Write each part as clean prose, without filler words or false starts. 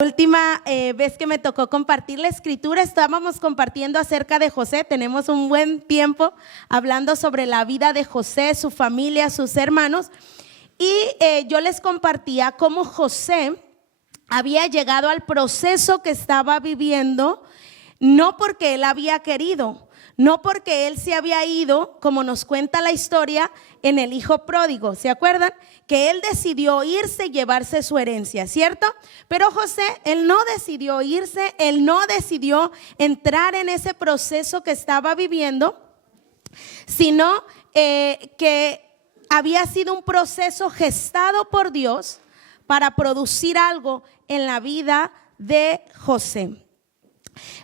Última vez que me tocó compartir la escritura, estábamos compartiendo acerca de José. Tenemos un buen tiempo hablando sobre la vida de José, su familia, sus hermanos. Y yo les compartía cómo José había llegado al proceso que estaba viviendo, no porque él había querido, no porque él se había ido, como nos cuenta la historia en el hijo pródigo. ¿Se acuerdan? Que él decidió irse y llevarse su herencia, ¿cierto? Pero José, él no decidió irse, él no decidió entrar en ese proceso que estaba viviendo, sino que había sido un proceso gestado por Dios para producir algo en la vida de José.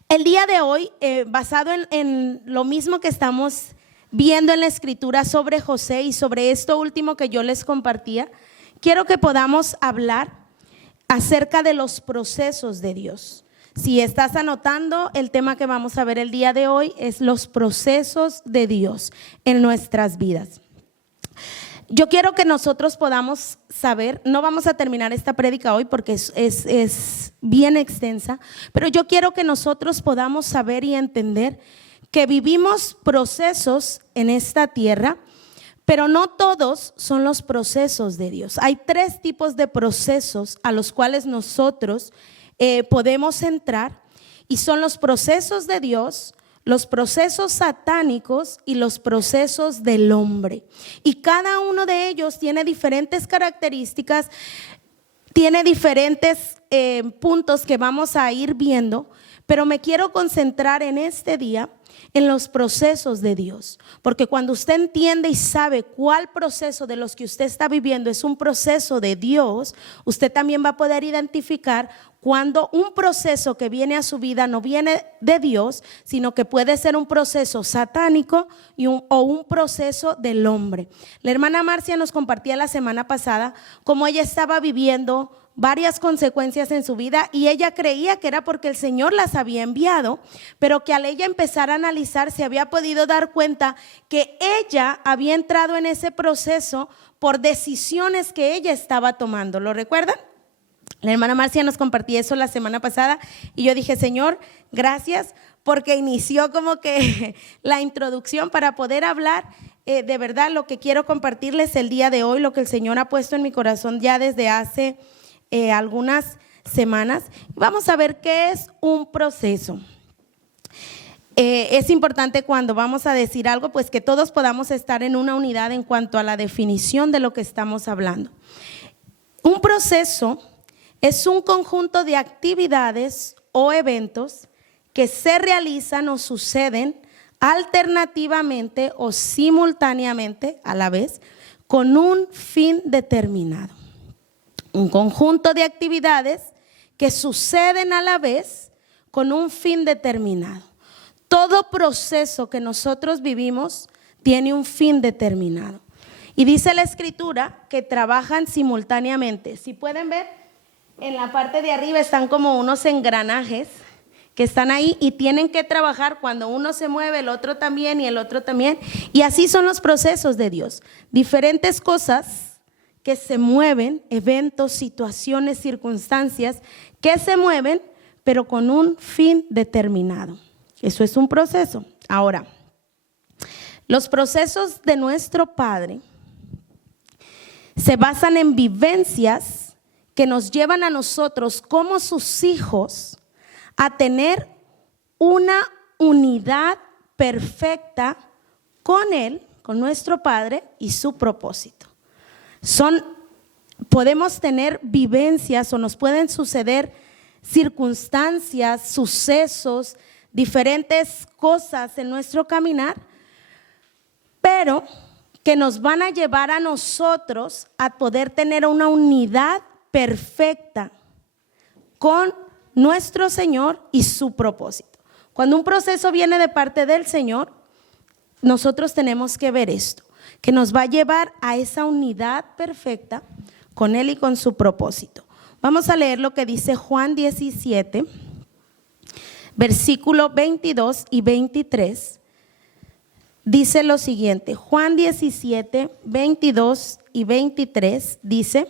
El día de hoy, basado en lo mismo que estamos viendo en la escritura sobre José y sobre esto último que yo les compartía, quiero que podamos hablar acerca de los procesos de Dios. Si estás anotando, el tema que vamos a ver el día de hoy es los procesos de Dios en nuestras vidas. Yo quiero que nosotros podamos saber, no vamos a terminar esta prédica hoy porque es bien extensa, pero yo quiero que nosotros podamos saber y entender que vivimos procesos en esta tierra, pero no todos son los procesos de Dios. Hay tres tipos de procesos a los cuales nosotros podemos entrar, y son los procesos de Dios, los procesos satánicos y los procesos del hombre. Y cada uno de ellos tiene diferentes características, tiene diferentes puntos que vamos a ir viendo, pero me quiero concentrar en este día en los procesos de Dios, porque cuando usted entiende y sabe cuál proceso de los que usted está viviendo es un proceso de Dios, usted también va a poder identificar cuando un proceso que viene a su vida no viene de Dios, sino que puede ser un proceso satánico o un proceso del hombre. La hermana Marcia nos compartía la semana pasada cómo ella estaba viviendo varias consecuencias en su vida y ella creía que era porque el Señor las había enviado, pero que al ella empezar a analizar se había podido dar cuenta que ella había entrado en ese proceso por decisiones que ella estaba tomando. ¿Lo recuerdan? La hermana Marcia nos compartía eso la semana pasada y yo dije, Señor, gracias, porque inició como que la introducción para poder hablar de verdad lo que quiero compartirles el día de hoy, lo que el Señor ha puesto en mi corazón ya desde hace algunas semanas. Vamos a ver qué es un proceso. Es importante cuando vamos a decir algo, pues que todos podamos estar en una unidad en cuanto a la definición de lo que estamos hablando. Un proceso es un conjunto de actividades o eventos que se realizan o suceden alternativamente o simultáneamente a la vez con un fin determinado. Un conjunto de actividades que suceden a la vez con un fin determinado. Todo proceso que nosotros vivimos tiene un fin determinado. Y dice la escritura que trabajan simultáneamente. Si pueden ver, en la parte de arriba están como unos engranajes que están ahí y tienen que trabajar. Cuando uno se mueve, el otro también y el otro también. Y así son los procesos de Dios. Diferentes cosas que se mueven, eventos, situaciones, circunstancias que se mueven, pero con un fin determinado. Eso es un proceso. Ahora, los procesos de nuestro Padre se basan en vivencias que nos llevan a nosotros como sus hijos a tener una unidad perfecta con Él, con nuestro Padre y su propósito. Podemos tener vivencias o nos pueden suceder circunstancias, sucesos, diferentes cosas en nuestro caminar, pero que nos van a llevar a nosotros a poder tener una unidad perfecta con nuestro Señor y su propósito. Cuando un proceso viene de parte del Señor, nosotros tenemos que ver esto, que nos va a llevar a esa unidad perfecta con Él y con su propósito. Vamos a leer lo que dice Juan 17, versículo 22 y 23. Dice lo siguiente, Juan 17, 22 y 23 dice: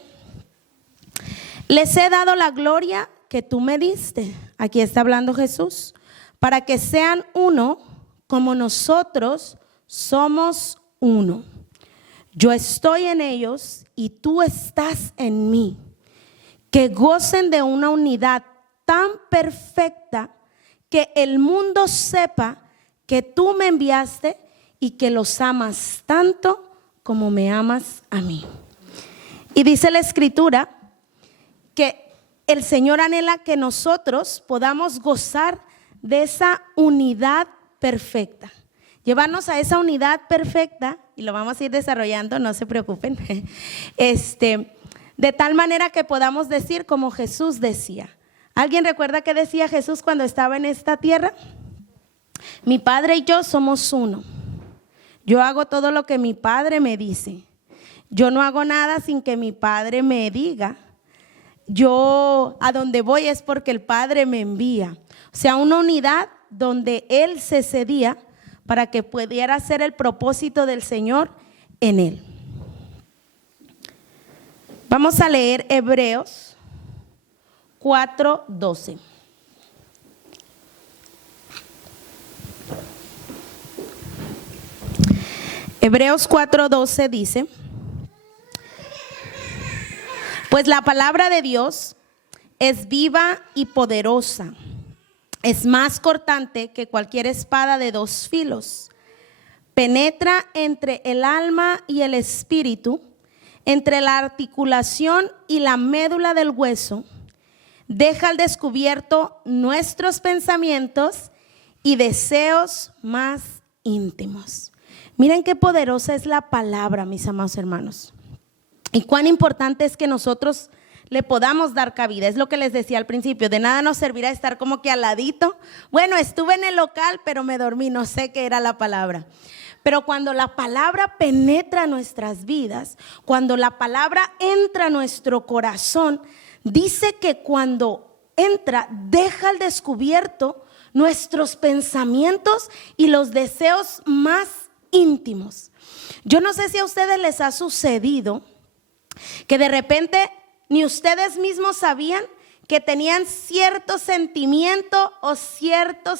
les he dado la gloria que tú me diste, aquí está hablando Jesús, para que sean uno como nosotros somos uno. Yo estoy en ellos y tú estás en mí. Que gocen de una unidad tan perfecta que el mundo sepa que tú me enviaste y que los amas tanto como me amas a mí. Y dice la Escritura que el Señor anhela que nosotros podamos gozar de esa unidad perfecta. Llevarnos a esa unidad perfecta, y lo vamos a ir desarrollando, no se preocupen, de tal manera que podamos decir como Jesús decía. ¿Alguien recuerda qué decía Jesús cuando estaba en esta tierra? Mi Padre y yo somos uno. Yo hago todo lo que mi Padre me dice. Yo no hago nada sin que mi Padre me diga. Yo a donde voy es porque el Padre me envía. O sea, una unidad donde Él se cedía para que pudiera ser el propósito del Señor en Él. Vamos a leer Hebreos 4:12. Hebreos 4:12 dice: pues la palabra de Dios es viva y poderosa, es más cortante que cualquier espada de dos filos, penetra entre el alma y el espíritu, entre la articulación y la médula del hueso, deja al descubierto nuestros pensamientos y deseos más íntimos. Miren qué poderosa es la palabra, mis amados hermanos, y cuán importante es que nosotros le podamos dar cabida. Es lo que les decía al principio, de nada nos servirá estar como que al ladito. Bueno, estuve en el local, pero me dormí, no sé qué era la palabra. Pero cuando la palabra penetra nuestras vidas, cuando la palabra entra a nuestro corazón, dice que cuando entra, deja al descubierto nuestros pensamientos y los deseos más íntimos. Yo no sé si a ustedes les ha sucedido que de repente ni ustedes mismos sabían que tenían cierto sentimiento o cierto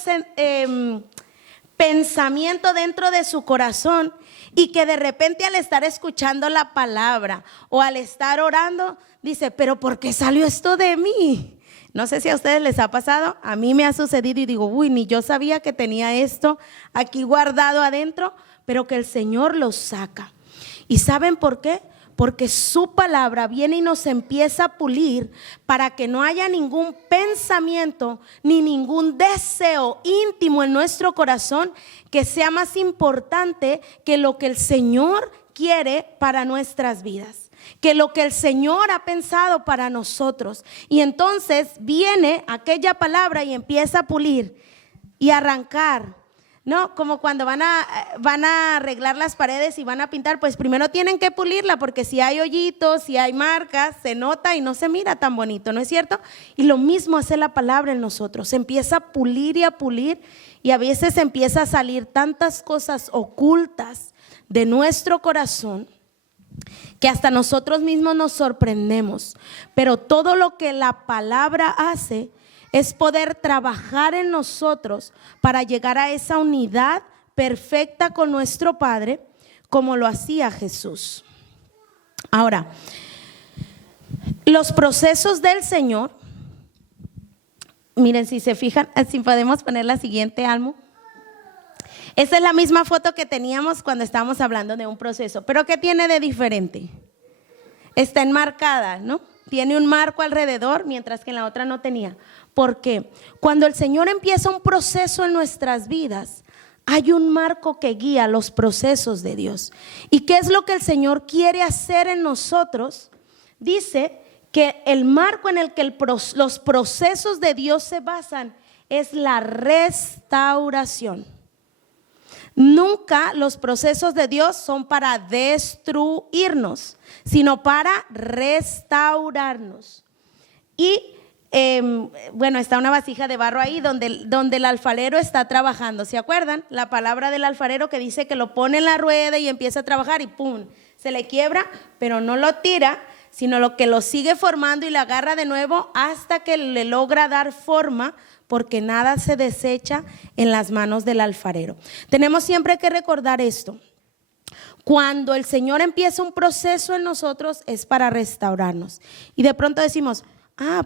pensamiento dentro de su corazón, y que de repente al estar escuchando la palabra o al estar orando, dice, pero ¿por qué salió esto de mí? No sé si a ustedes les ha pasado, a mí me ha sucedido y digo, uy, ni yo sabía que tenía esto aquí guardado adentro, pero que el Señor lo saca. ¿Y saben por qué? Porque su palabra viene y nos empieza a pulir para que no haya ningún pensamiento ni ningún deseo íntimo en nuestro corazón que sea más importante que lo que el Señor quiere para nuestras vidas, que lo que el Señor ha pensado para nosotros. Y entonces viene aquella palabra y empieza a pulir y arrancar. No, como cuando van a arreglar las paredes y van a pintar, pues primero tienen que pulirla, porque si hay hoyitos, si hay marcas, se nota y no se mira tan bonito, ¿no es cierto? Y lo mismo hace la palabra en nosotros, se empieza a pulir y a veces empieza a salir tantas cosas ocultas de nuestro corazón que hasta nosotros mismos nos sorprendemos. Pero todo lo que la palabra hace es poder trabajar en nosotros para llegar a esa unidad perfecta con nuestro Padre, como lo hacía Jesús. Ahora, los procesos del Señor, miren, si se fijan, si podemos poner la siguiente, Almo. Esta es la misma foto que teníamos cuando estábamos hablando de un proceso, pero ¿qué tiene de diferente? Está enmarcada, ¿no? Tiene un marco alrededor, mientras que en la otra no tenía. Porque cuando el Señor empieza un proceso en nuestras vidas, hay un marco que guía los procesos de Dios. ¿Y qué es lo que el Señor quiere hacer en nosotros? Dice que el marco en el que los procesos de Dios se basan es la restauración. Nunca los procesos de Dios son para destruirnos, sino para restaurarnos. Y bueno, está una vasija de barro ahí donde el alfarero está trabajando. ¿Se acuerdan? La palabra del alfarero que dice que lo pone en la rueda y empieza a trabajar y ¡pum! Se le quiebra, pero no lo tira, sino lo que lo sigue formando y le agarra de nuevo hasta que le logra dar forma, porque nada se desecha en las manos del alfarero. Tenemos siempre que recordar esto. Cuando el Señor empieza un proceso en nosotros es para restaurarnos. Y de pronto decimos,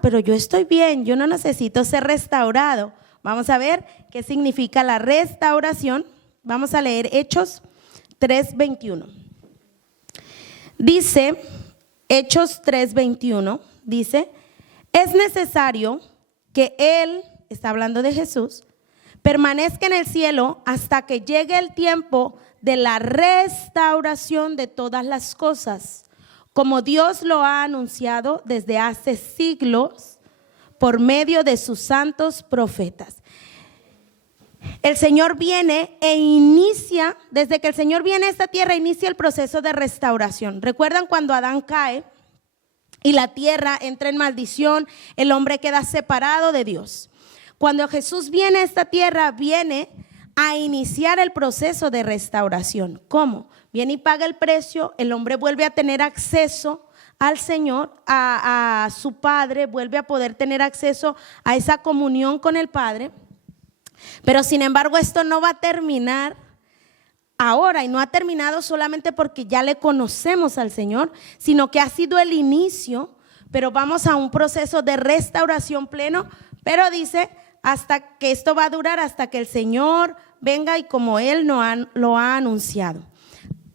pero yo estoy bien, yo no necesito ser restaurado. Vamos a ver qué significa la restauración. Vamos a leer Hechos 3:21. Dice, Hechos 3:21, dice, es necesario que Él, está hablando de Jesús, permanezca en el cielo hasta que llegue el tiempo de la restauración de todas las cosas, como Dios lo ha anunciado desde hace siglos por medio de sus santos profetas. El Señor viene e inicia, desde que el Señor viene a esta tierra, inicia el proceso de restauración. ¿Recuerdan cuando Adán cae y la tierra entra en maldición? El hombre queda separado de Dios. Cuando Jesús viene a esta tierra, viene a iniciar el proceso de restauración. ¿Cómo? Viene y paga el precio, el hombre vuelve a tener acceso al Señor, a su Padre, vuelve a poder tener acceso a esa comunión con el Padre. Pero sin embargo esto no va a terminar ahora, y no ha terminado solamente porque ya le conocemos al Señor, sino que ha sido el inicio, pero vamos a un proceso de restauración pleno. Pero dice hasta que esto va a durar hasta que el Señor venga y como Él lo ha anunciado,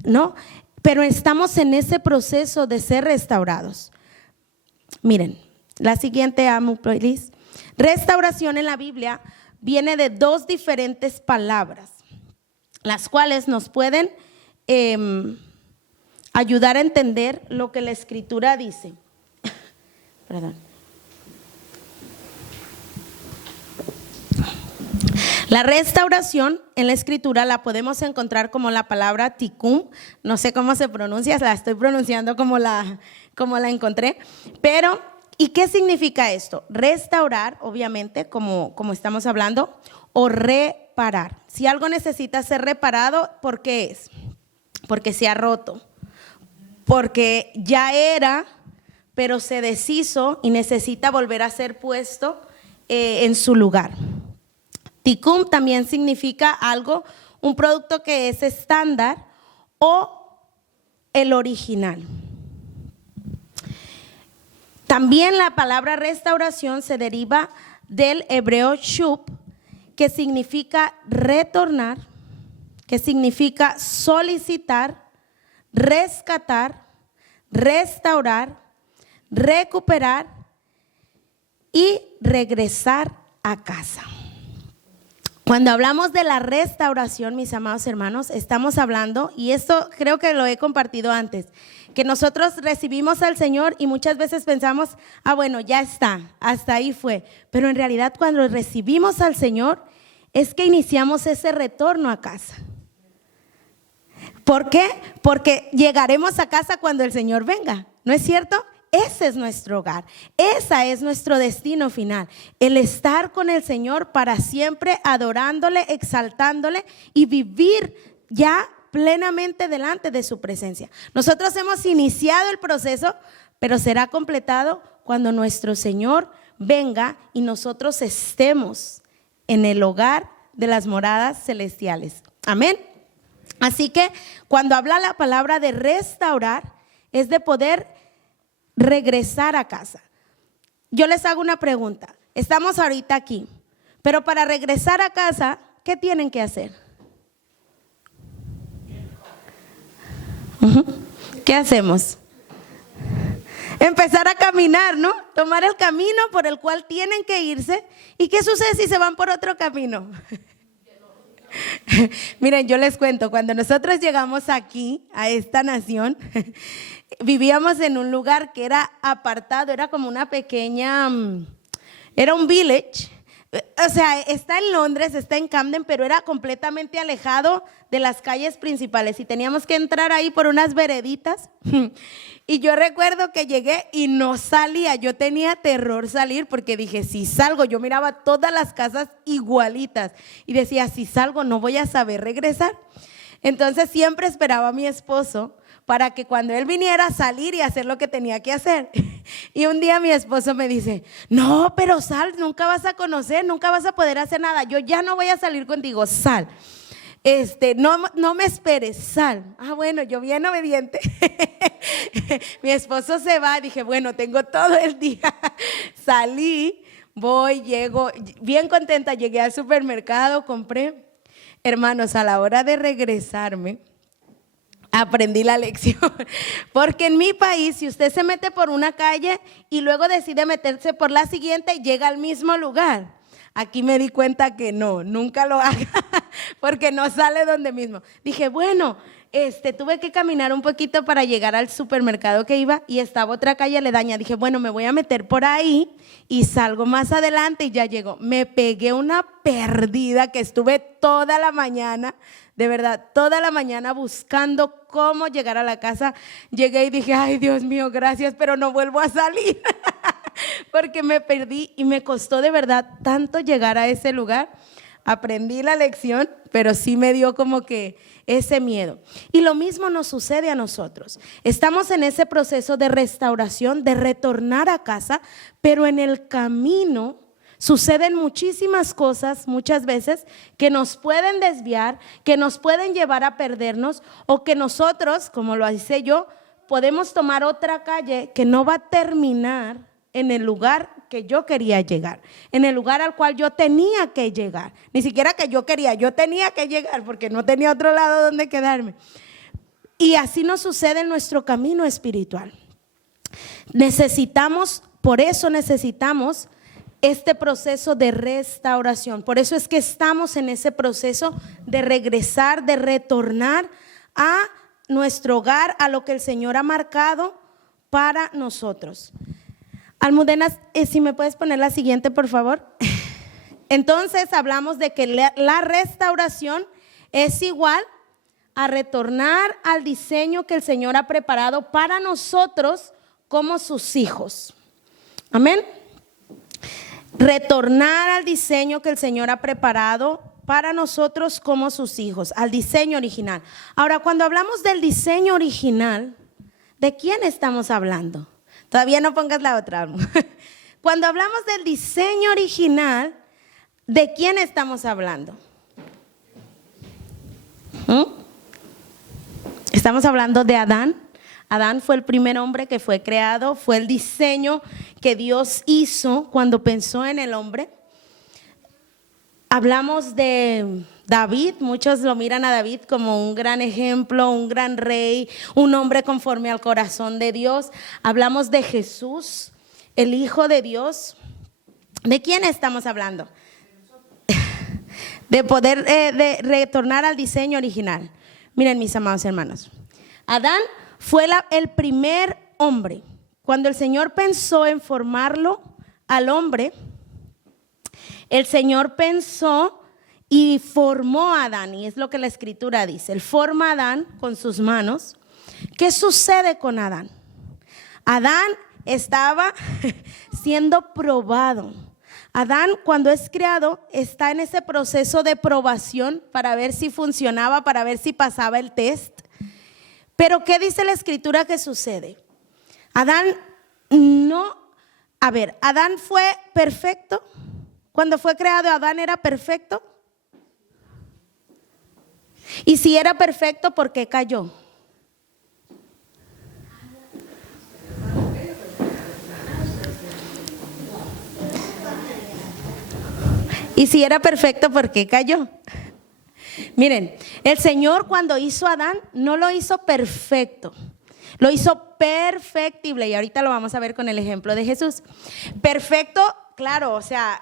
¿no? Pero estamos en ese proceso de ser restaurados. Miren, la siguiente please. Restauración en la Biblia viene de dos diferentes palabras, las cuales nos pueden ayudar a entender lo que la Escritura dice. Perdón. La restauración en la Escritura la podemos encontrar como la palabra tikkun. No sé cómo se pronuncia, la estoy pronunciando como la encontré. Pero, ¿y qué significa esto? Restaurar, obviamente, como estamos hablando, o reparar. Si algo necesita ser reparado, ¿por qué es? Porque se ha roto, porque ya era, pero se deshizo y necesita volver a ser puesto en su lugar. Tikkun también significa algo, un producto que es estándar o el original. También la palabra restauración se deriva del hebreo shuv, que significa retornar, que significa solicitar, rescatar, restaurar, recuperar y regresar a casa. Cuando hablamos de la restauración, mis amados hermanos, estamos hablando, y esto creo que lo he compartido antes, que nosotros recibimos al Señor y muchas veces pensamos, bueno, ya está, hasta ahí fue. Pero en realidad cuando recibimos al Señor es que iniciamos ese retorno a casa. ¿Por qué? Porque llegaremos a casa cuando el Señor venga, ¿no es cierto? Ese es nuestro hogar, ese es nuestro destino final, el estar con el Señor para siempre, adorándole, exaltándole y vivir ya plenamente delante de su presencia. Nosotros hemos iniciado el proceso, pero será completado cuando nuestro Señor venga y nosotros estemos en el hogar de las moradas celestiales. Amén. Así que cuando habla la palabra de restaurar, es de poder regresar a casa. Yo les hago una pregunta. Estamos ahorita aquí, pero para regresar a casa, ¿qué tienen que hacer? ¿Qué hacemos? Empezar a caminar, ¿no? Tomar el camino por el cual tienen que irse. ¿Y qué sucede si se van por otro camino? Miren, yo les cuento, cuando nosotros llegamos aquí, a esta nación, vivíamos en un lugar que era apartado, era como una pequeña, era un village. O sea, está en Londres, está en Camden, pero era completamente alejado de las calles principales y teníamos que entrar ahí por unas vereditas. Y yo recuerdo que llegué y no salía, yo tenía terror salir porque dije, si salgo, yo miraba todas las casas igualitas y decía, si salgo no voy a saber regresar. Entonces siempre esperaba a mi esposo para que cuando él viniera salir y hacer lo que tenía que hacer. Y un día mi esposo me dice, no, pero sal, nunca vas a conocer, nunca vas a poder hacer nada, yo ya no voy a salir contigo, sal. No me esperes, sal. Ah, bueno, yo bien obediente. Mi esposo se va, dije, bueno, tengo todo el día. Salí, voy, llego, bien contenta, llegué al supermercado, compré. Hermanos, a la hora de regresarme, aprendí la lección. Porque en mi país, si usted se mete por una calle y luego decide meterse por la siguiente, llega al mismo lugar. Aquí me di cuenta que no, nunca lo haga, porque no sale donde mismo. Dije, bueno, tuve que caminar un poquito para llegar al supermercado que iba y estaba otra calle aledaña. Dije, bueno, me voy a meter por ahí y salgo más adelante y ya llego. Me pegué una perdida que estuve toda la mañana, de verdad, toda la mañana buscando cómo llegar a la casa. Llegué y dije, ay, Dios mío, gracias, pero no vuelvo a salir. Porque me perdí y me costó de verdad tanto llegar a ese lugar. Aprendí la lección, pero sí me dio como que ese miedo. Y lo mismo nos sucede a nosotros. Estamos en ese proceso de restauración, de retornar a casa, pero en el camino suceden muchísimas cosas, muchas veces, que nos pueden desviar, que nos pueden llevar a perdernos, o que nosotros, como lo hice yo, podemos tomar otra calle que no va a terminar en el lugar que yo quería llegar, en el lugar al cual yo tenía que llegar. Ni siquiera que yo quería, yo tenía que llegar porque no tenía otro lado donde quedarme. Y así nos sucede en nuestro camino espiritual. Por eso necesitamos este proceso de restauración. Por eso es que estamos en ese proceso de regresar, de retornar a nuestro hogar, a lo que el Señor ha marcado para nosotros. Almudena, si me puedes poner la siguiente, por favor. Entonces hablamos de que la restauración es igual a retornar al diseño que el Señor ha preparado para nosotros como sus hijos. Amén. Retornar al diseño que el Señor ha preparado para nosotros como sus hijos, al diseño original. Ahora, cuando hablamos del diseño original, ¿de quién estamos hablando? Todavía no pongas la otra. Cuando hablamos del diseño original, ¿de quién estamos hablando? Estamos hablando de Adán. Adán fue el primer hombre que fue creado, fue el diseño que Dios hizo cuando pensó en el hombre. Hablamos de David, muchos lo miran a David como un gran ejemplo, un gran rey, un hombre conforme al corazón de Dios. Hablamos de Jesús, el Hijo de Dios. ¿De quién estamos hablando? De poder de retornar al diseño original. Miren, mis amados hermanos, Adán fue el primer hombre. Cuando el Señor pensó en formarlo al hombre, el Señor pensó y formó a Adán, y es lo que la Escritura dice. Él forma a Adán con sus manos. ¿Qué sucede con Adán? Adán estaba siendo probado. Adán, cuando es creado, está en ese proceso de probación para ver si funcionaba, para ver si pasaba el test. Pero ¿qué dice la Escritura que sucede? Adán ¿Adán fue perfecto? Cuando fue creado, ¿Adán era perfecto? Y si era perfecto, ¿por qué cayó? Y si era perfecto, ¿por qué cayó? Miren, el Señor cuando hizo a Adán no lo hizo perfecto, lo hizo perfectible, y ahorita lo vamos a ver con el ejemplo de Jesús. Perfecto, claro, o sea,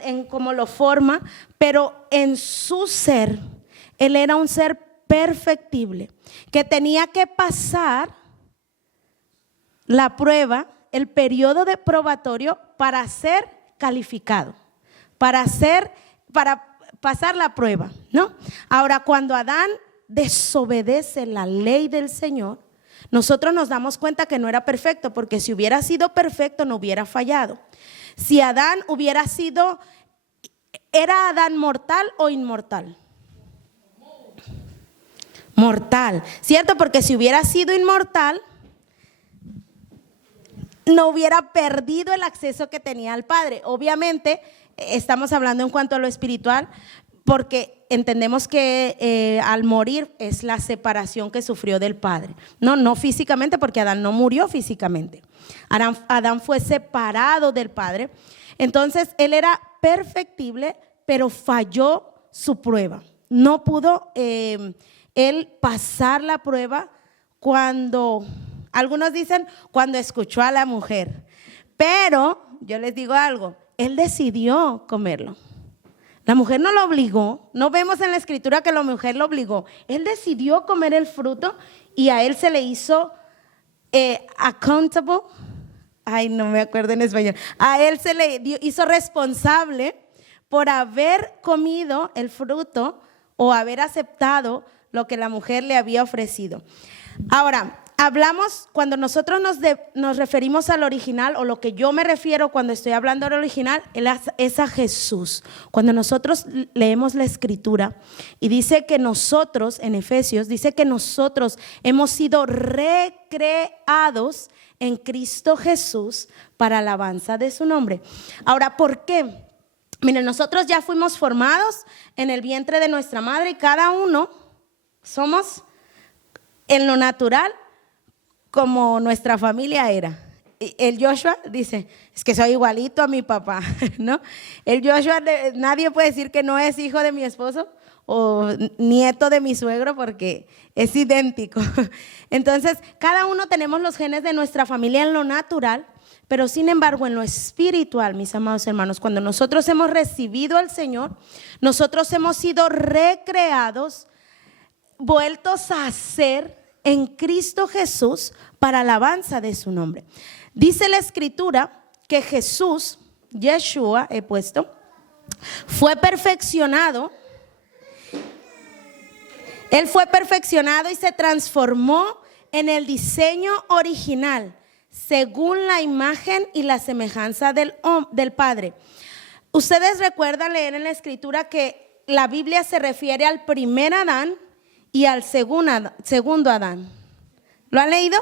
en cómo lo forma, pero en su ser, Él era un ser perfectible, que tenía que pasar la prueba, el periodo de probatorio para ser calificado, para pasar la prueba, ¿no? Ahora, cuando Adán desobedece la ley del Señor, nosotros nos damos cuenta que no era perfecto, porque si hubiera sido perfecto no hubiera fallado. Si Adán ¿era Adán mortal o inmortal? mortal, ¿cierto? Porque si hubiera sido inmortal, no hubiera perdido el acceso que tenía al Padre. Obviamente, estamos hablando en cuanto a lo espiritual, porque entendemos que al morir es la separación que sufrió del Padre. No físicamente, porque Adán no murió físicamente. Adán fue separado del Padre. Entonces, él era perfectible, pero falló su prueba. No pudo él pasar la prueba cuando, algunos dicen, cuando escuchó a la mujer. Pero yo les digo algo, él decidió comerlo. La mujer no lo obligó, no vemos en la escritura que la mujer lo obligó. Él decidió comer el fruto y a él se le hizo accountable. Ay, no me acuerdo en español. A él se le hizo responsable por haber comido el fruto o haber aceptado lo que la mujer le había ofrecido. Ahora, hablamos, cuando nosotros nos referimos al original, o lo que yo me refiero cuando estoy hablando del original, es a Jesús. Cuando nosotros leemos la escritura y dice que nosotros, en Efesios, dice que nosotros hemos sido recreados en Cristo Jesús para alabanza de su nombre. Ahora, ¿por qué? Miren, nosotros ya fuimos formados en el vientre de nuestra madre y cada uno somos en lo natural como nuestra familia era. El Joshua dice, es que soy igualito a mi papá, ¿no? El Joshua, nadie puede decir que no es hijo de mi esposo o nieto de mi suegro porque es idéntico. Entonces, cada uno tenemos los genes de nuestra familia en lo natural, pero sin embargo en lo espiritual, mis amados hermanos, cuando nosotros hemos recibido al Señor, nosotros hemos sido recreados, vueltos a ser en Cristo Jesús para alabanza de su nombre. Dice la escritura que Jesús, Yeshua he puesto, fue perfeccionado. Él fue perfeccionado y se transformó en el diseño original, según la imagen y la semejanza del Padre. Ustedes recuerdan leer en la escritura que la Biblia se refiere al primer Adán y al segundo Adán. ¿Lo han leído?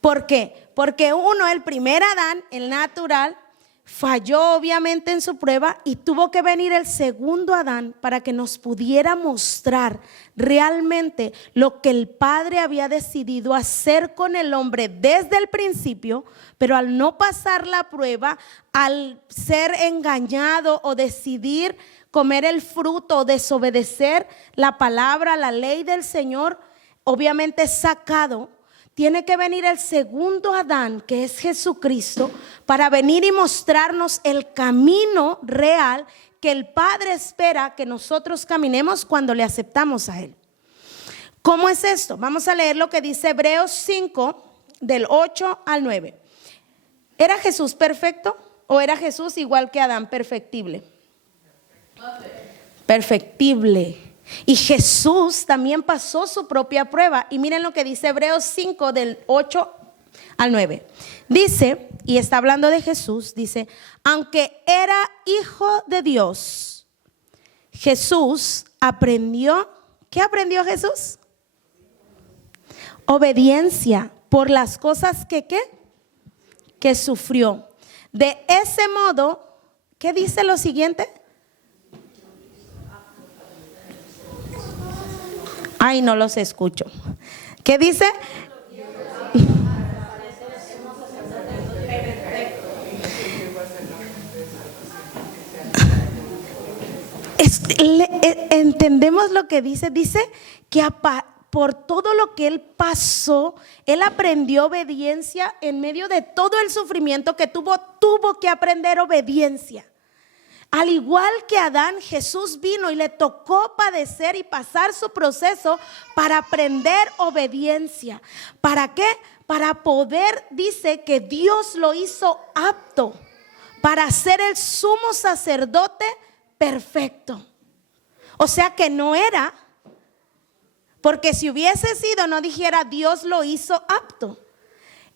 ¿Por qué? Porque el primer Adán, el natural, falló obviamente en su prueba y tuvo que venir el segundo Adán para que nos pudiera mostrar realmente lo que el Padre había decidido hacer con el hombre desde el principio, pero al no pasar la prueba, al ser engañado o decidir comer el fruto o desobedecer la palabra, la ley del Señor, obviamente sacado. Tiene que venir el segundo Adán, que es Jesucristo, para venir y mostrarnos el camino real que el Padre espera que nosotros caminemos cuando le aceptamos a Él. ¿Cómo es esto? Vamos a leer lo que dice Hebreos 5, del 8 al 9. ¿Era Jesús perfecto o era Jesús igual que Adán, perfectible? Perfectible. Y Jesús también pasó su propia prueba. Y miren lo que dice Hebreos 5 del 8 al 9. Dice, y está hablando de Jesús, dice, aunque era hijo de Dios, Jesús aprendió. ¿Qué aprendió Jesús? Obediencia por las cosas que sufrió. De ese modo, ¿qué dice lo siguiente? Ay, no los escucho. ¿Qué dice? Entendemos lo que dice. Dice que por todo lo que él pasó, él aprendió obediencia en medio de todo el sufrimiento que tuvo que aprender obediencia. Al igual que Adán, Jesús vino y le tocó padecer y pasar su proceso para aprender obediencia. ¿Para qué? Para poder, dice que Dios lo hizo apto para ser el sumo sacerdote perfecto. O sea que no era, porque si hubiese sido, no dijera Dios lo hizo apto.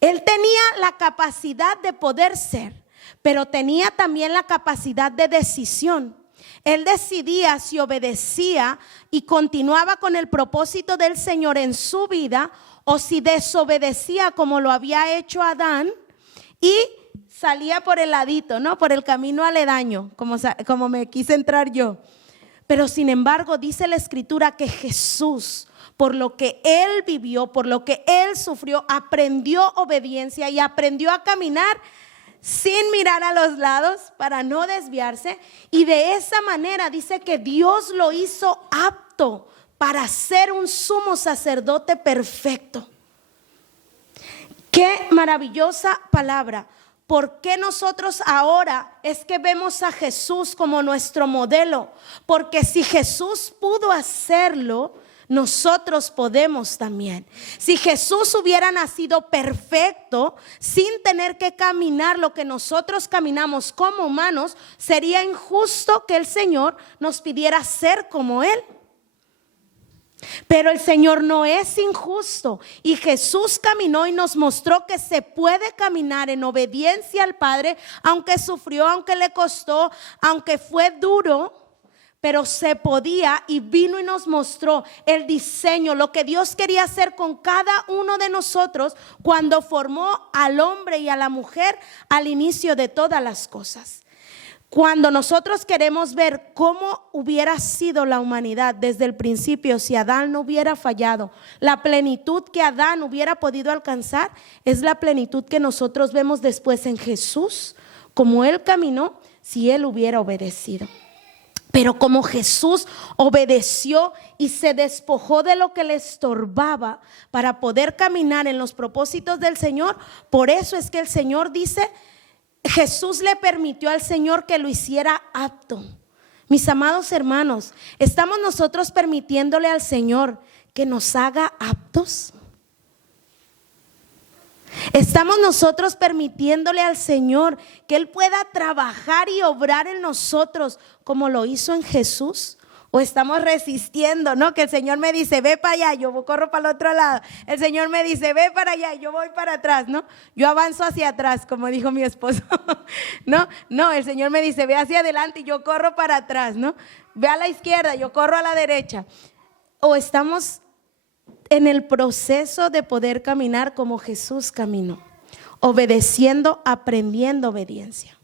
Él tenía la capacidad de poder ser, pero tenía también la capacidad de decisión. Él decidía si obedecía y continuaba con el propósito del Señor en su vida, o si desobedecía como lo había hecho Adán y salía por el ladito, ¿no? Por el camino aledaño, como me quise entrar yo. Pero sin embargo, dice la Escritura que Jesús, por lo que Él vivió, por lo que Él sufrió, aprendió obediencia y aprendió a caminar sin mirar a los lados para no desviarse. Y de esa manera dice que Dios lo hizo apto para ser un sumo sacerdote perfecto. Qué maravillosa palabra. ¿Por qué nosotros ahora es que vemos a Jesús como nuestro modelo? Porque si Jesús pudo hacerlo, nosotros podemos también. Si Jesús hubiera nacido perfecto, sin tener que caminar lo que nosotros caminamos como humanos, sería injusto que el Señor nos pidiera ser como Él. Pero el Señor no es injusto, y Jesús caminó y nos mostró que se puede caminar en obediencia al Padre, aunque sufrió, aunque le costó, aunque fue duro. Pero se podía, y vino y nos mostró el diseño, lo que Dios quería hacer con cada uno de nosotros cuando formó al hombre y a la mujer al inicio de todas las cosas. Cuando nosotros queremos ver cómo hubiera sido la humanidad desde el principio si Adán no hubiera fallado, la plenitud que Adán hubiera podido alcanzar es la plenitud que nosotros vemos después en Jesús, como Él caminó si Él hubiera obedecido. Pero como Jesús obedeció y se despojó de lo que le estorbaba para poder caminar en los propósitos del Señor, por eso es que el Señor dice, Jesús le permitió al Señor que lo hiciera apto. Mis amados hermanos, ¿estamos nosotros permitiéndole al Señor que nos haga aptos? ¿Estamos nosotros permitiéndole al Señor que Él pueda trabajar y obrar en nosotros como lo hizo en Jesús? ¿O estamos resistiendo, no? Que el Señor me dice, ve para allá, yo corro para el otro lado. El Señor me dice, ve para allá, yo voy para atrás, ¿no? Yo avanzo hacia atrás, como dijo mi esposo. No, el Señor me dice, ve hacia adelante y yo corro para atrás, ¿no? Ve a la izquierda, yo corro a la derecha. ¿O estamos en el proceso de poder caminar como Jesús caminó, obedeciendo, aprendiendo obediencia?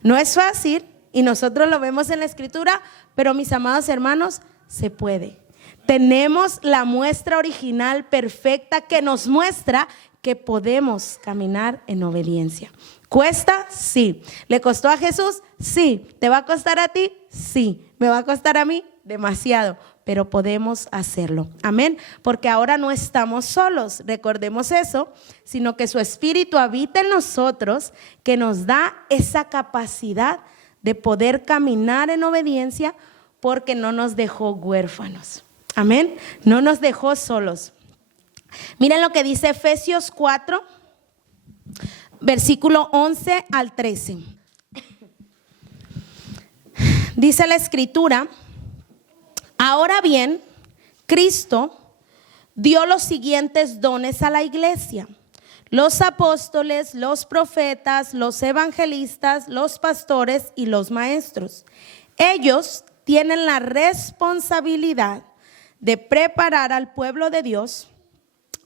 No es fácil y nosotros lo vemos en la Escritura, pero mis amados hermanos, se puede. Tenemos la muestra original perfecta que nos muestra que podemos caminar en obediencia. ¿Cuesta? Sí. ¿Le costó a Jesús? Sí. ¿Te va a costar a ti? Sí. ¿Me va a costar a mí? Demasiado. Pero podemos hacerlo. Amén. Porque ahora no estamos solos, recordemos eso, sino que su Espíritu habita en nosotros, que nos da esa capacidad de poder caminar en obediencia, porque no nos dejó huérfanos. Amén. No nos dejó solos. Miren lo que dice Efesios 4, versículo 11 al 13. Dice la Escritura: ahora bien, Cristo dio los siguientes dones a la iglesia: los apóstoles, los profetas, los evangelistas, los pastores y los maestros. Ellos tienen la responsabilidad de preparar al pueblo de Dios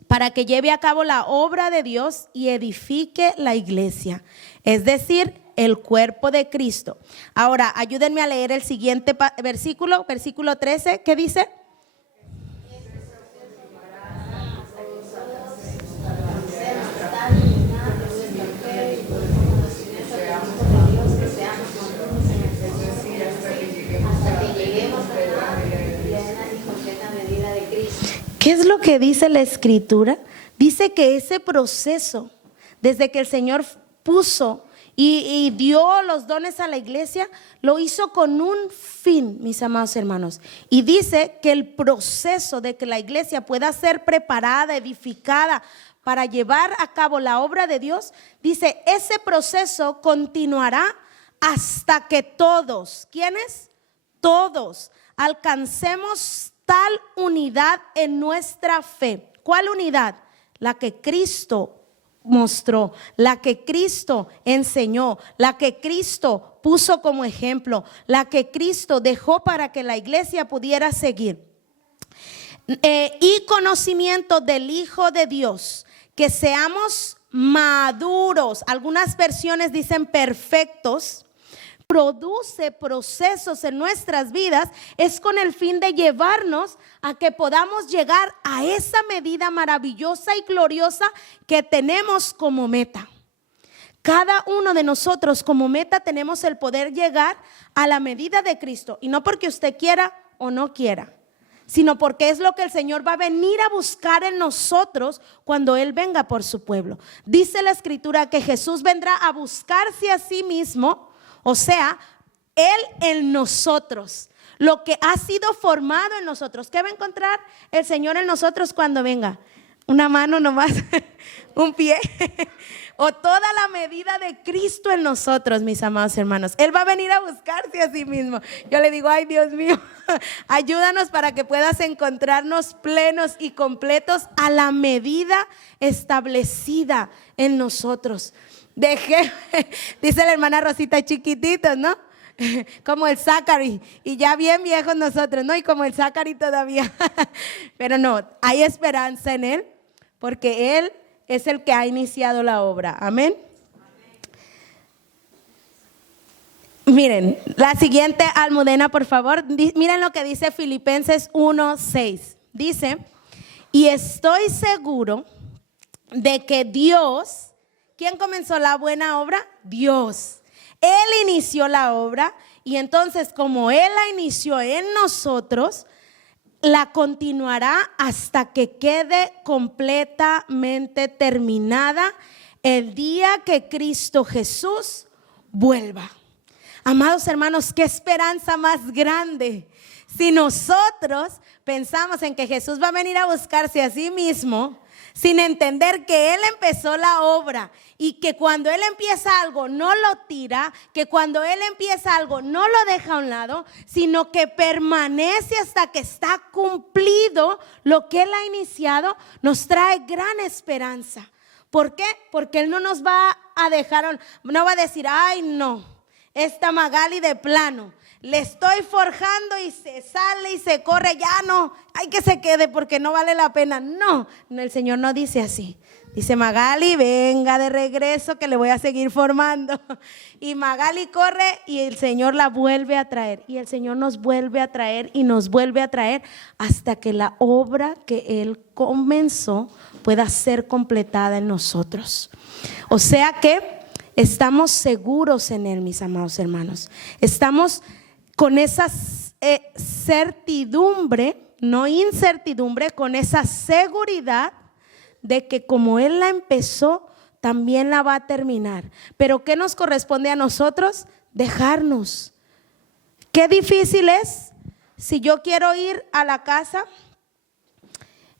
para que lleve a cabo la obra de Dios y edifique la iglesia, es decir, el cuerpo de Cristo. Ahora, ayúdenme a leer el siguiente versículo, versículo 13, ¿qué dice? ¿Qué es lo que dice la Escritura? Dice que ese proceso, desde que el Señor puso y dio los dones a la iglesia, lo hizo con un fin, mis amados hermanos. Y dice que el proceso de que la iglesia pueda ser preparada, edificada para llevar a cabo la obra de Dios, dice, ese proceso continuará hasta que todos, ¿quiénes? Todos alcancemos tal unidad en nuestra fe. ¿Cuál unidad? La que Cristo mostró, la que Cristo enseñó, la que Cristo puso como ejemplo, la que Cristo dejó para que la iglesia pudiera seguir. Y conocimiento del Hijo de Dios, que seamos maduros. Algunas versiones dicen perfectos. Produce procesos en nuestras vidas, es con el fin de llevarnos a que podamos llegar a esa medida maravillosa y gloriosa que tenemos como meta. Cada uno de nosotros como meta tenemos el poder llegar a la medida de Cristo, y no porque usted quiera o no quiera, sino porque es lo que el Señor va a venir a buscar en nosotros cuando Él venga por su pueblo. Dice la Escritura que Jesús vendrá a buscarse a sí mismo. O sea, Él en nosotros, lo que ha sido formado en nosotros. ¿Qué va a encontrar el Señor en nosotros cuando venga? Una mano nomás, un pie, o toda la medida de Cristo en nosotros, mis amados hermanos. Él va a venir a buscarse a sí mismo. Yo le digo, ay Dios mío, ayúdanos para que puedas encontrarnos plenos y completos a la medida establecida en nosotros. Dice la hermana Rosita, chiquititos, ¿no? Como el Zachary, y ya bien viejos nosotros, ¿no? Y como el Zachary todavía. Pero no, hay esperanza en Él, porque Él es el que ha iniciado la obra. Amén. Miren, la siguiente almudena, por favor. Miren lo que dice Filipenses 1:6. Dice, y estoy seguro de que Dios... ¿Quién comenzó la buena obra? Dios. Él inició la obra, y entonces como Él la inició en nosotros, la continuará hasta que quede completamente terminada el día que Cristo Jesús vuelva. Amados hermanos, qué esperanza más grande. Si nosotros pensamos en que Jesús va a venir a buscarse a sí mismo, sin entender que Él empezó la obra, y que cuando Él empieza algo no lo tira, que cuando Él empieza algo no lo deja a un lado, sino que permanece hasta que está cumplido lo que Él ha iniciado, nos trae gran esperanza. ¿Por qué? Porque Él no nos va a dejar, no va a decir, ay no, esta Magali de plano, le estoy forjando y se sale y se corre, ya no, hay que se quede porque no vale la pena. No, el Señor no dice así. Dice, Magali, venga de regreso que le voy a seguir formando. Y Magali corre y el Señor la vuelve a traer. Y el Señor nos vuelve a traer y nos vuelve a traer hasta que la obra que Él comenzó pueda ser completada en nosotros. O sea que estamos seguros en Él, mis amados hermanos. Estamos con esa certidumbre, no incertidumbre, con esa seguridad de que como Él la empezó, también la va a terminar. Pero ¿qué nos corresponde a nosotros? Dejarnos. Qué difícil es si yo quiero ir a la casa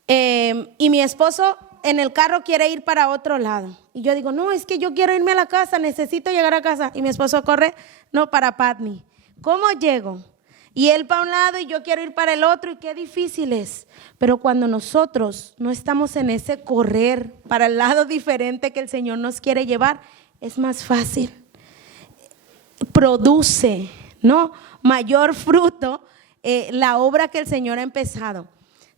y mi esposo en el carro quiere ir para otro lado. Y yo digo, no, es que yo quiero irme a la casa, necesito llegar a casa. Y mi esposo corre, no, para Patni. ¿Cómo llego? Y él para un lado y yo quiero ir para el otro, y qué difícil es. Pero cuando nosotros no estamos en ese correr para el lado diferente que el Señor nos quiere llevar, es más fácil. Produce, ¿no?, mayor fruto la obra que el Señor ha empezado.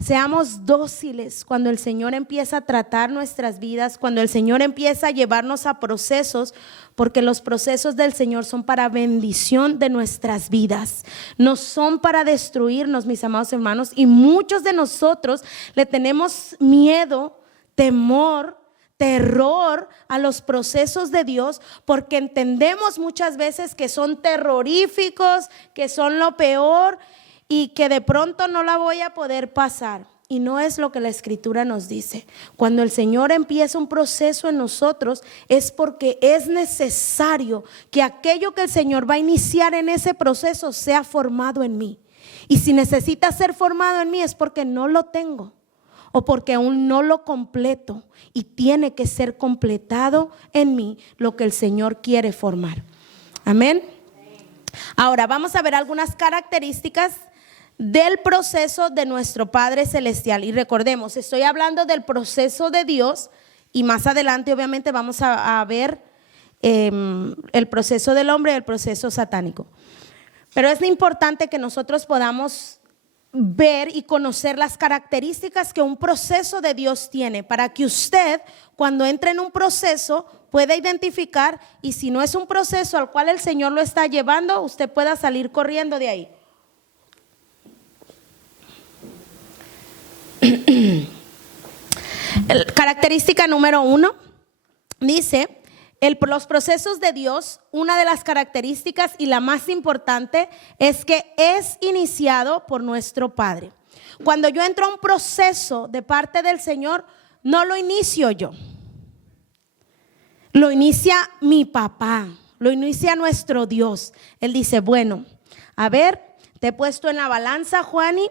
Seamos dóciles cuando el Señor empieza a tratar nuestras vidas, cuando el Señor empieza a llevarnos a procesos, porque los procesos del Señor son para bendición de nuestras vidas, no son para destruirnos, mis amados hermanos. Y muchos de nosotros le tenemos miedo, temor, terror a los procesos de Dios, porque entendemos muchas veces que son terroríficos, que son lo peor, y que de pronto no la voy a poder pasar. Y no es lo que la Escritura nos dice. Cuando el Señor empieza un proceso en nosotros, es porque es necesario que aquello que el Señor va a iniciar en ese proceso sea formado en mí. Y si necesita ser formado en mí, es porque no lo tengo, o porque aún no lo completo, y tiene que ser completado en mí lo que el Señor quiere formar. Amén. Ahora vamos a ver algunas características del proceso de nuestro Padre Celestial. Y recordemos, estoy hablando del proceso de Dios Y más adelante obviamente vamos a ver el proceso del hombre y el proceso satánico. Pero es importante que nosotros podamos ver y conocer las características que un proceso de Dios tiene, para que usted, cuando entre en un proceso, pueda identificar, y si no es un proceso al cual el Señor lo está llevando, usted pueda salir corriendo de ahí. Característica número 1 dice: los procesos de Dios, una de las características y la más importante es que es iniciado por nuestro Padre. Cuando yo entro a un proceso de parte del Señor, no lo inicio yo, lo inicia mi papá, lo inicia nuestro Dios. Él dice: bueno, a ver, te he puesto en la balanza, Juani,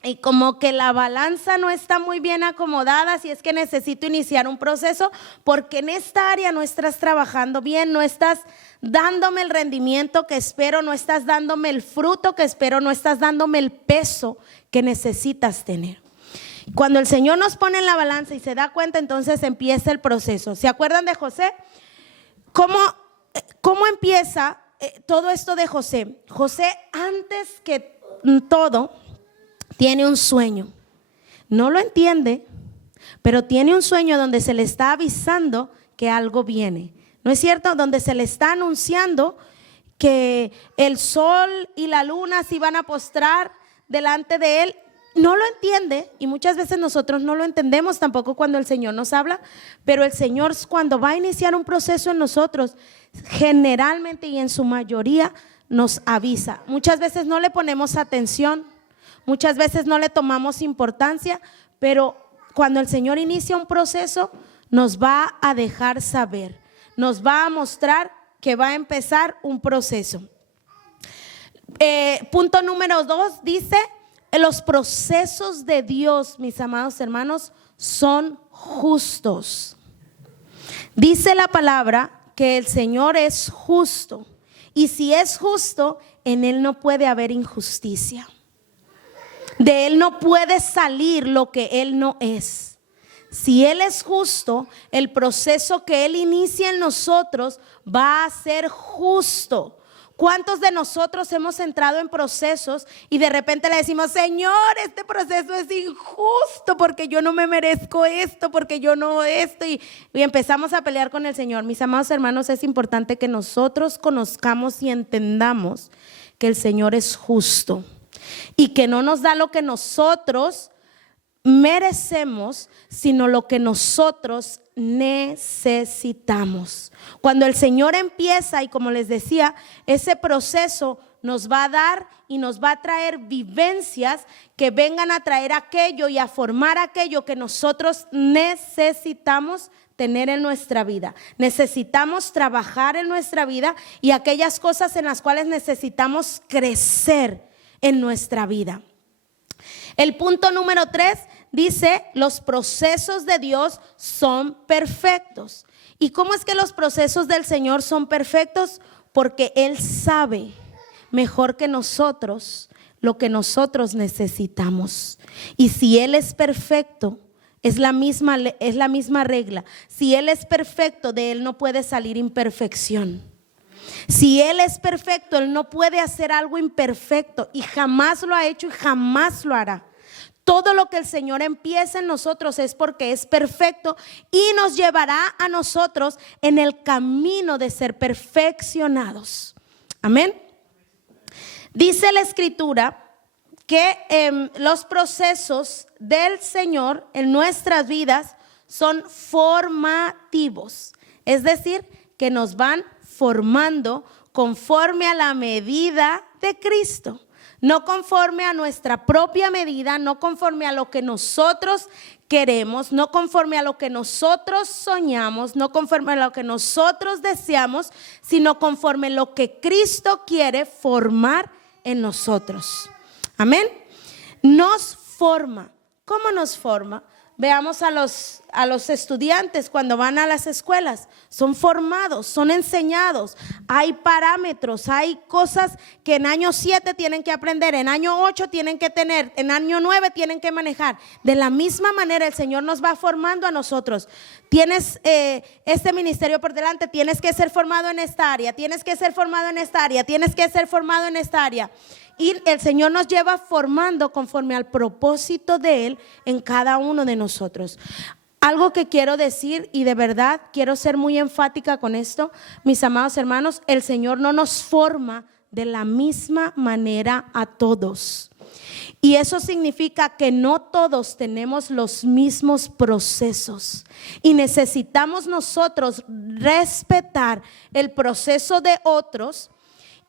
y como que la balanza no está muy bien acomodada, si es que necesito iniciar un proceso, porque en esta área no estás trabajando bien, no estás dándome el rendimiento que espero, no estás dándome el fruto que espero, no estás dándome el peso que necesitas tener. Cuando el Señor nos pone en la balanza y se da cuenta, entonces empieza el proceso. ¿Se acuerdan de José? ¿Cómo empieza todo esto de José? José, antes que todo, tiene un sueño, no lo entiende, pero tiene un sueño donde se le está avisando que algo viene, ¿no es cierto? Donde se le está anunciando que el sol y la luna se iban a postrar delante de él. No lo entiende, y muchas veces nosotros no lo entendemos tampoco cuando el Señor nos habla, pero el Señor, cuando va a iniciar un proceso en nosotros, generalmente y en su mayoría nos avisa. Muchas veces no le ponemos atención, muchas veces no le tomamos importancia, pero cuando el Señor inicia un proceso, nos va a dejar saber, nos va a mostrar que va a empezar un proceso. Punto número 2 dice: los procesos de Dios, mis amados hermanos, son justos. Dice la palabra que el Señor es justo, y si es justo, en Él no puede haber injusticia. De Él no puede salir lo que Él no es. Si Él es justo, el proceso que Él inicia en nosotros va a ser justo. ¿Cuántos de nosotros hemos entrado en procesos y de repente le decimos: Señor, este proceso es injusto porque yo no me merezco esto, porque yo no esto, y empezamos a pelear con el Señor? Mis amados hermanos, es importante que nosotros conozcamos y entendamos que el Señor es justo y que no nos da lo que nosotros merecemos, sino lo que nosotros necesitamos. Cuando el Señor empieza, y como les decía, ese proceso nos va a dar y nos va a traer vivencias que vengan a traer aquello y a formar aquello que nosotros necesitamos tener en nuestra vida. Necesitamos trabajar en nuestra vida y aquellas cosas en las cuales necesitamos crecer en nuestra vida. El punto número 3 dice: los procesos de Dios son perfectos. ¿Y cómo es que los procesos del Señor son perfectos? Porque Él sabe mejor que nosotros lo que nosotros necesitamos. Y si Él es perfecto, es la misma regla. Si Él es perfecto, de Él no puede salir imperfección. Si Él es perfecto, Él no puede hacer algo imperfecto, y jamás lo ha hecho y jamás lo hará. Todo lo que el Señor empieza en nosotros es porque es perfecto y nos llevará a nosotros en el camino de ser perfeccionados. Amén. Dice la Escritura que los procesos del Señor en nuestras vidas son formativos, es decir, que nos van formando conforme a la medida de Cristo, no conforme a nuestra propia medida, no conforme a lo que nosotros queremos, no conforme a lo que nosotros soñamos, no conforme a lo que nosotros deseamos, sino conforme a lo que Cristo quiere formar en nosotros. Amén. Nos forma. ¿Cómo nos forma? veamos a los estudiantes cuando van a las escuelas, son formados, son enseñados, hay parámetros, hay cosas que en año 7 tienen que aprender, en año 8 tienen que tener, en año 9 tienen que manejar. De la misma manera el Señor nos va formando a nosotros. Tienes este ministerio por delante, tienes que ser formado en esta área, tienes que ser formado en esta área, tienes que ser formado en esta área. Y el Señor nos lleva formando conforme al propósito de Él en cada uno de nosotros. Algo que quiero decir, y de verdad quiero ser muy enfática con esto, mis amados hermanos, el Señor no nos forma de la misma manera a todos. Y eso significa que no todos tenemos los mismos procesos. Y necesitamos nosotros respetar el proceso de otros.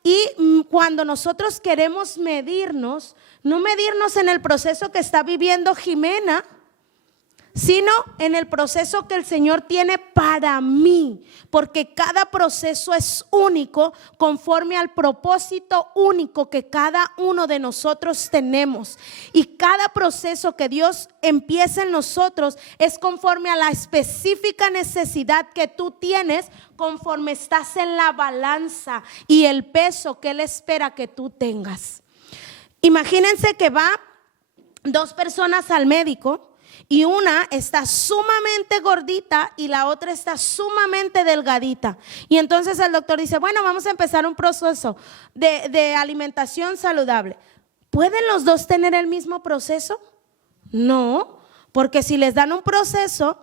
Y cuando nosotros queremos medirnos, no medirnos en el proceso que está viviendo Jimena, sino en el proceso que el Señor tiene para mí, porque cada proceso es único conforme al propósito único que cada uno de nosotros tenemos. Y cada proceso que Dios empieza en nosotros es conforme a la específica necesidad que tú tienes, conforme estás en la balanza y el peso que Él espera que tú tengas. Imagínense que va 2 personas al médico y una está sumamente gordita y la otra está sumamente delgadita. Y entonces el doctor dice, bueno, vamos a empezar un proceso de alimentación saludable. ¿Pueden los dos tener el mismo proceso? No, porque si les dan un proceso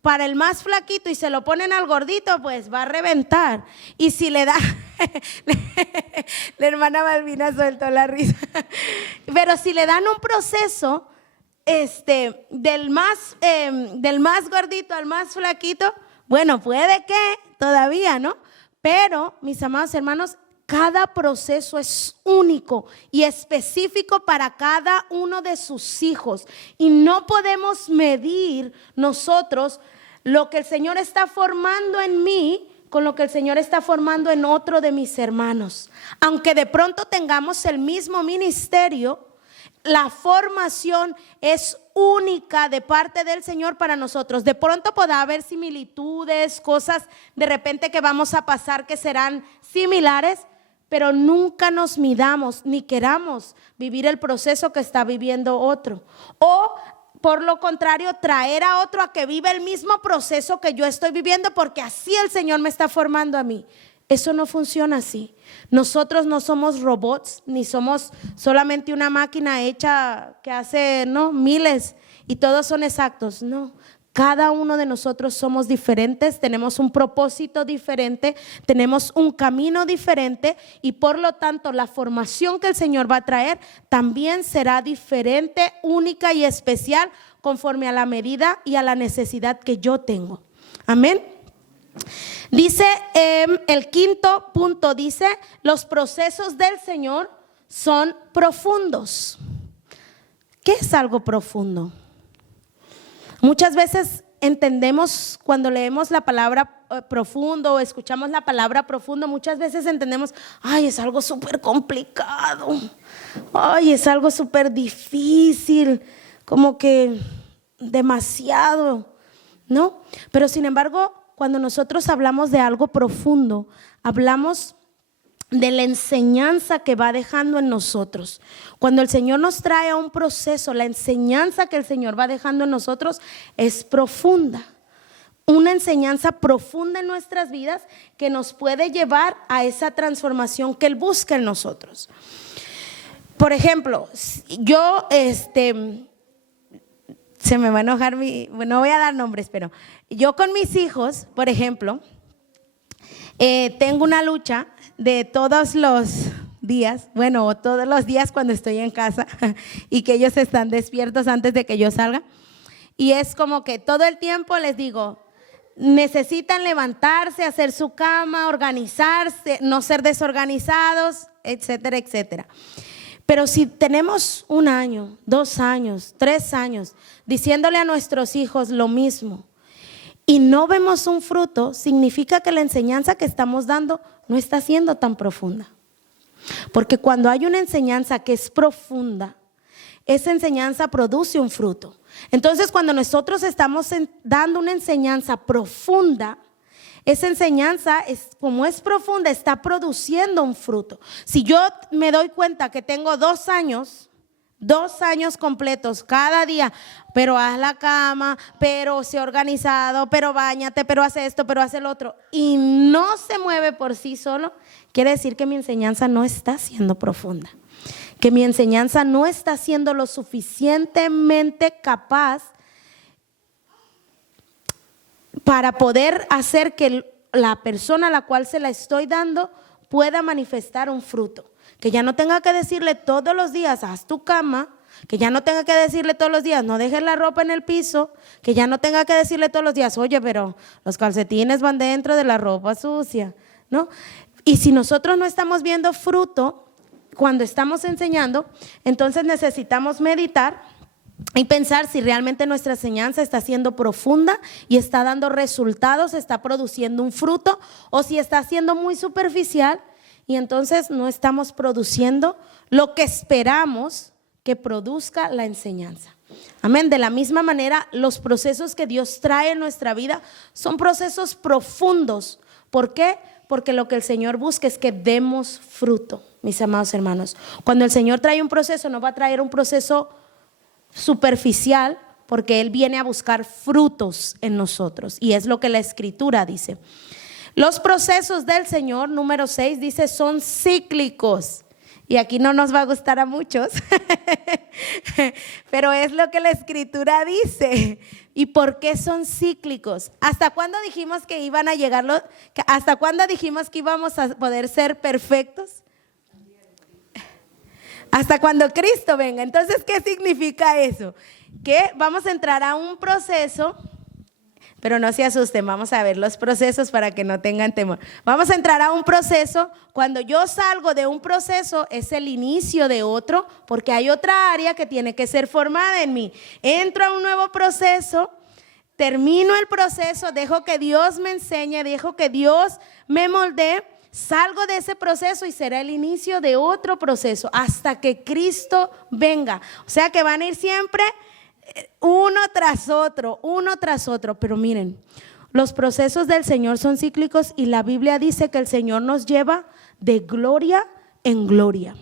para el más flaquito y se lo ponen al gordito, pues va a reventar. Y si le da, la hermana Malvina soltó la risa, pero si le dan un proceso del más gordito al más flaquito, bueno, puede que todavía, ¿no? Pero, mis amados hermanos, cada proceso es único y específico para cada uno de sus hijos. Y no podemos medir nosotros lo que el Señor está formando en mí con lo que el Señor está formando en otro de mis hermanos. Aunque de pronto tengamos el mismo ministerio, la formación es única de parte del Señor para nosotros. De pronto podrá haber similitudes, cosas de repente que vamos a pasar que serán similares, pero nunca nos midamos ni queramos vivir el proceso que está viviendo otro. O por lo contrario, traer a otro a que viva el mismo proceso que yo estoy viviendo, porque así el Señor me está formando a mí. Eso no funciona así. Nosotros no somos robots, ni somos solamente una máquina hecha que hace miles y todos son exactos. No, cada uno de nosotros somos diferentes, tenemos un propósito diferente, tenemos un camino diferente y por lo tanto la formación que el Señor va a traer también será diferente, única y especial conforme a la medida y a la necesidad que yo tengo. Amén. Dice el quinto punto, dice, los procesos del Señor son profundos. ¿Qué es algo profundo? Muchas veces entendemos cuando leemos la palabra profundo o escuchamos la palabra profundo, muchas veces entendemos, ay, es algo súper complicado, ay, es algo súper difícil, como que demasiado, ¿no? Pero sin embargo, cuando nosotros hablamos de algo profundo, hablamos de la enseñanza que va dejando en nosotros. Cuando el Señor nos trae a un proceso, la enseñanza que el Señor va dejando en nosotros es profunda. Una enseñanza profunda en nuestras vidas que nos puede llevar a esa transformación que Él busca en nosotros. Por ejemplo, yo, se me va a enojar no voy a dar nombres, pero yo con mis hijos, por ejemplo, tengo una lucha de todos los días, todos los días cuando estoy en casa y que ellos están despiertos antes de que yo salga. Y es como que todo el tiempo les digo, necesitan levantarse, hacer su cama, organizarse, no ser desorganizados, etcétera, etcétera. Pero si tenemos 1 año, 2 años, 3 años diciéndole a nuestros hijos lo mismo y no vemos un fruto, significa que la enseñanza que estamos dando no está siendo tan profunda. Porque cuando hay una enseñanza que es profunda, esa enseñanza produce un fruto. Entonces, cuando nosotros estamos dando una enseñanza profunda, esa enseñanza, como es profunda, está produciendo un fruto. Si yo me doy cuenta que tengo 2 años completos cada día, pero haz la cama, pero sé organizado, pero báñate, pero haz esto, pero haz el otro, y no se mueve por sí solo, quiere decir que mi enseñanza no está siendo profunda, que mi enseñanza no está siendo lo suficientemente capaz para poder hacer que la persona a la cual se la estoy dando pueda manifestar un fruto. Que ya no tenga que decirle todos los días, haz tu cama, que ya no tenga que decirle todos los días, no dejes la ropa en el piso, que ya no tenga que decirle todos los días, oye, pero los calcetines van dentro de la ropa sucia, ¿no? Y si nosotros no estamos viendo fruto cuando estamos enseñando, entonces necesitamos meditar y pensar si realmente nuestra enseñanza está siendo profunda y está dando resultados, está produciendo un fruto, o si está siendo muy superficial y entonces no estamos produciendo lo que esperamos que produzca la enseñanza. Amén. De la misma manera, los procesos que Dios trae en nuestra vida son procesos profundos. ¿Por qué? Porque lo que el Señor busca es que demos fruto, mis amados hermanos. Cuando el Señor trae un proceso, no va a traer un proceso superficial, porque Él viene a buscar frutos en nosotros, y es lo que la Escritura dice. Los procesos del Señor, número 6, dice son cíclicos, y aquí no nos va a gustar a muchos pero es lo que la Escritura dice. ¿Y por qué son cíclicos? ¿Hasta cuándo dijimos que iban a llegar hasta cuándo dijimos que íbamos a poder ser perfectos? Hasta cuando Cristo venga. Entonces, ¿qué significa eso? Que vamos a entrar a un proceso, pero no se asusten, vamos a ver los procesos para que no tengan temor. Vamos a entrar a un proceso. Cuando yo salgo de un proceso, es el inicio de otro, porque hay otra área que tiene que ser formada en mí. Entro a un nuevo proceso, termino el proceso, dejo que Dios me enseñe, dejo que Dios me moldee. Salgo de ese proceso y será el inicio de otro proceso hasta que Cristo venga. O sea que van a ir siempre uno tras otro. Pero miren, los procesos del Señor son cíclicos y la Biblia dice que el Señor nos lleva de gloria en gloria.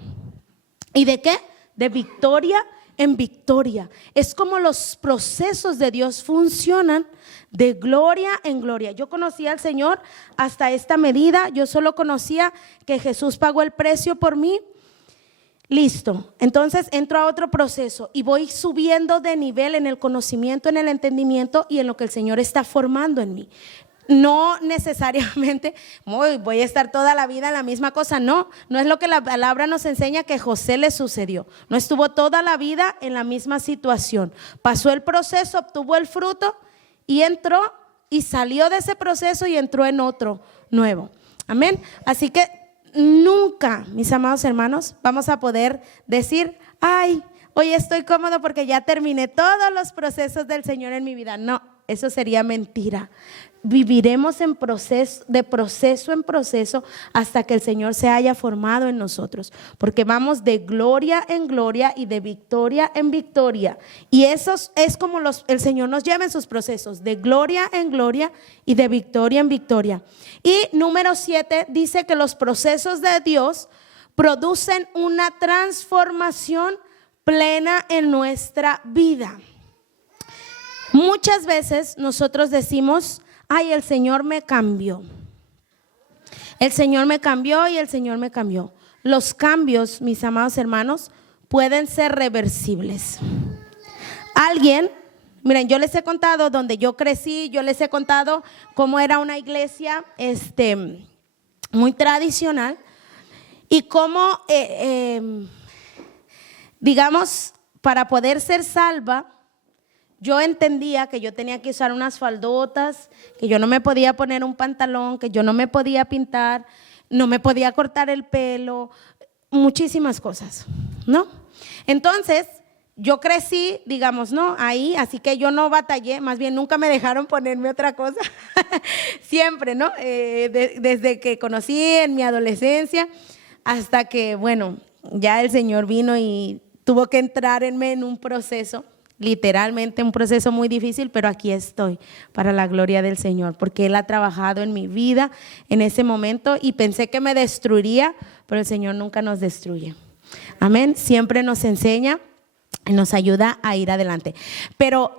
¿Y de qué? De victoria en victoria. Es como los procesos de Dios funcionan, de gloria en gloria. Yo conocía al Señor hasta esta medida. Yo solo conocía que Jesús pagó el precio por mí. Listo. Entonces entro a otro proceso y voy subiendo de nivel en el conocimiento, en el entendimiento y en lo que el Señor está formando en mí. No necesariamente voy a estar toda la vida en la misma cosa. No es lo que la palabra nos enseña que José le sucedió. No estuvo toda la vida en la misma situación. Pasó el proceso, obtuvo el fruto y entró y salió de ese proceso y entró en otro nuevo. Amén. Así que nunca, mis amados hermanos, vamos a poder decir, ay, hoy estoy cómodo porque ya terminé todos los procesos del Señor en mi vida. No, eso sería mentira. Viviremos de proceso en proceso hasta que el Señor se haya formado en nosotros, porque vamos de gloria en gloria y de victoria en victoria, y eso es como el Señor nos lleva en sus procesos, de gloria en gloria y de victoria en victoria. Y número 7 dice que los procesos de Dios producen una transformación plena en nuestra vida. Muchas veces nosotros decimos, ay, el Señor me cambió. El Señor me cambió y el Señor me cambió. Los cambios, mis amados hermanos, pueden ser reversibles. Alguien, miren, yo les he contado donde yo crecí, yo les he contado cómo era una iglesia muy tradicional y cómo, digamos, para poder ser salva, yo entendía que yo tenía que usar unas faldotas, que yo no me podía poner un pantalón, que yo no me podía pintar, no me podía cortar el pelo, muchísimas cosas, ¿no? Entonces, yo crecí, digamos, ¿no? Ahí, así que yo no batallé, más bien nunca me dejaron ponerme otra cosa, siempre, ¿no? Desde que conocí en mi adolescencia hasta que, bueno, ya el Señor vino y tuvo que entrar en un proceso, literalmente un proceso muy difícil, pero aquí estoy para la gloria del Señor, porque Él ha trabajado en mi vida en ese momento y pensé que me destruiría, pero el Señor nunca nos destruye. Amén, siempre nos enseña y nos ayuda a ir adelante. Pero